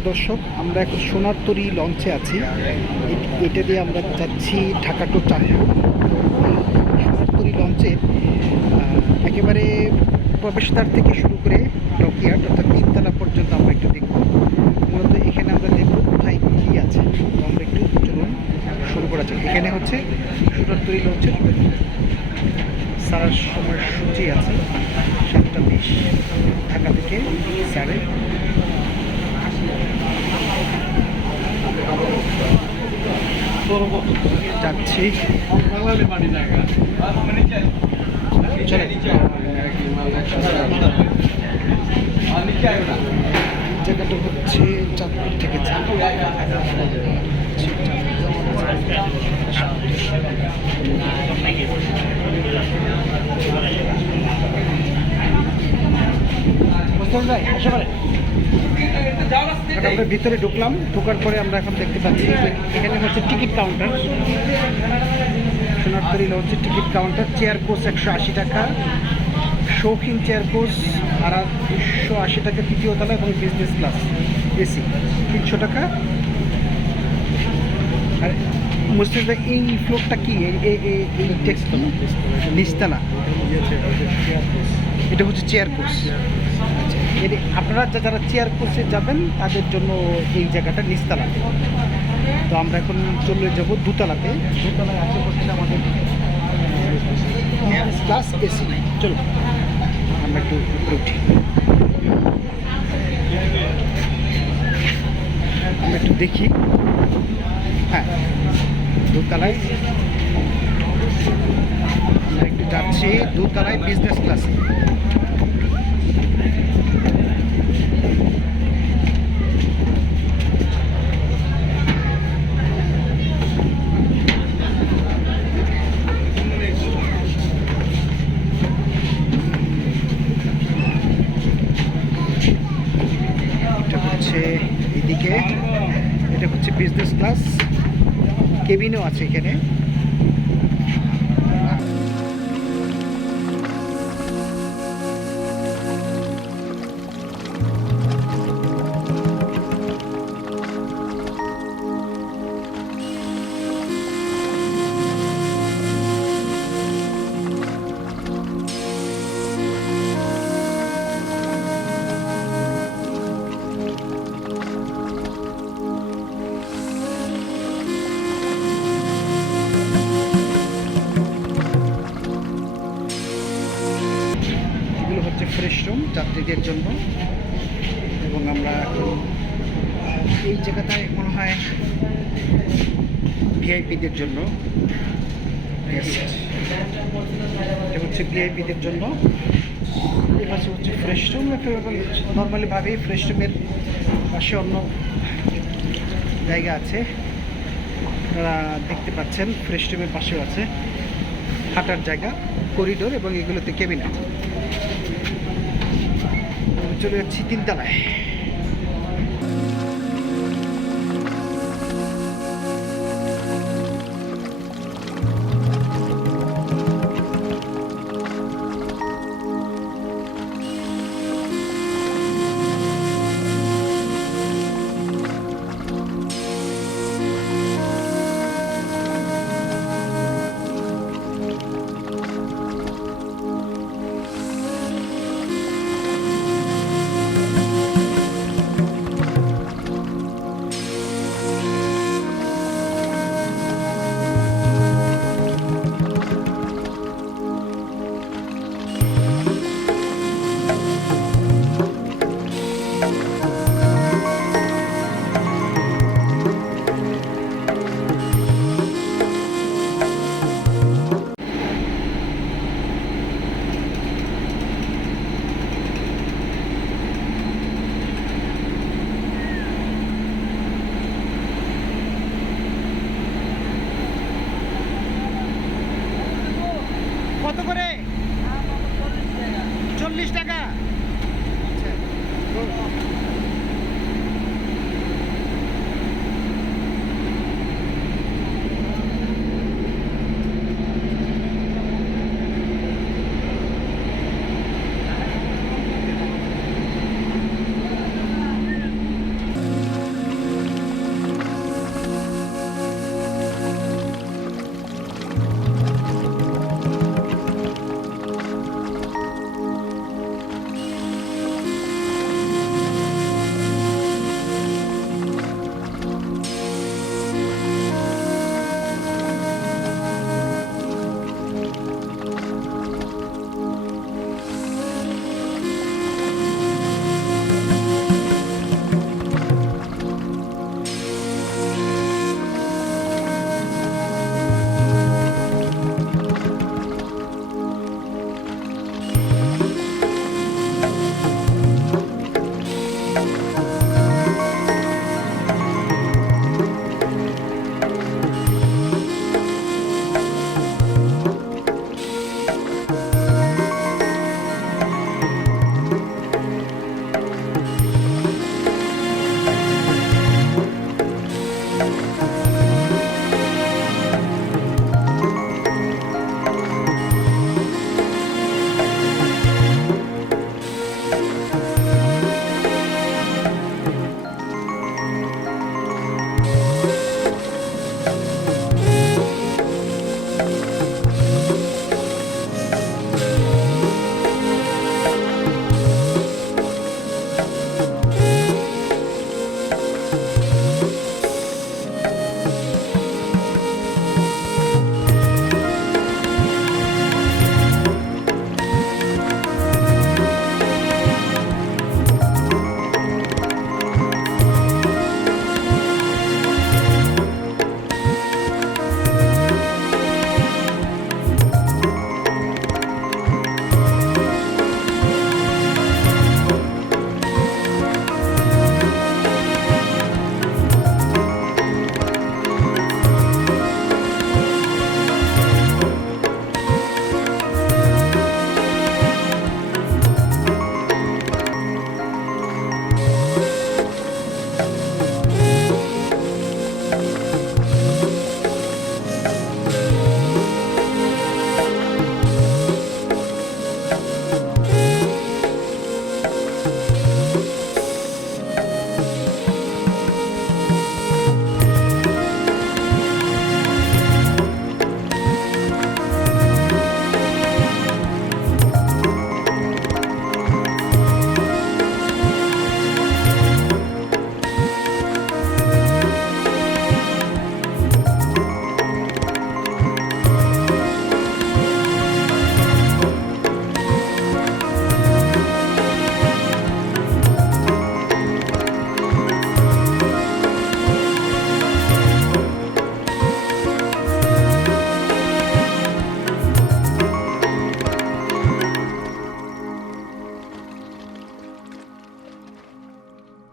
সুপ্রিয় দর্শক, আমরা এখন সোনার তরী লঞ্চে আছি। এটা দিয়ে আমরা যাচ্ছি ঢাকা টু চাঁদপুর। সোনার তরী লঞ্চে একেবারে প্রবেশদ্বার থেকে শুরু করে ডকিয়ার্ড অর্থাৎ তিনতলা পর্যন্ত আমরা একটু দেখব। মূলত এখানে আমরা দেখব কোথায় কী আছে। তো আমরা একটু চলুন, শুরু করা যাক। এখানে হচ্ছে সোনার তরী লঞ্চের সারার সময়ের সূচি আছে। সাতটা বিশ ঢাকা থেকে সাড়ে যাচ্ছি। জায়গাটা হচ্ছে চাঁদপুর থেকে চাঁদপুর। আমরা ভিতরে ঢুকলাম, ঢোকার পরে আমরা এখন দেখতে পাচ্ছি এখানে হচ্ছে টিকিট কাউন্টার সোনারতরি হচ্ছে টিকিট কাউন্টার চেয়ার কোর্স একশো আশি টাকা, শৌখিন চেয়ার কোর্স আর দুশো আশি টাকা তৃতীয় তলা এবং বিজনেস ক্লাস এসি তিনশো টাকা। আর মুসলিম এই ফ্লোরটা কি? এই- নিচতলা। এটা হচ্ছে চেয়ার কোর্স এর আপনারা যারা চেয়ার কোর্সে যাবেন, তাদের জন্য এই জায়গাটা নিচতলা তো আমরা এখন চলে যাব দুতলাতে। দুতলায় আছে আমাদের ক্লাস আমরা একটু উপরে উঠি। আমরা একটু দেখি। হ্যাঁ দোতলায়। আমরা একটু যাচ্ছি দোতলায় বিজনেস ক্লাসে এটা হচ্ছে এদিকে এটা হচ্ছে বিজনেস ক্লাস কেবিনও আছে এখানে। হচ্ছে ফ্রেশ রুম যাত্রীদের জন্য। এবং আমরা এখন এই জায়গাটায় মনে হয় ভিআইপিদের জন্য এটা হচ্ছে ভিআইপিদের জন্য। পাশে হচ্ছে ফ্রেশ রুম নর্মালি ভাবেই ফ্রেশ রুমের পাশে অন্য জায়গা আছে। আপনারা দেখতে পাচ্ছেন ফ্রেশ রুমের পাশেও আছে। হাঁটার জায়গা করিডোর এবং এগুলোতে কেবিন আছে। চলে যাচ্ছি তিনতলায়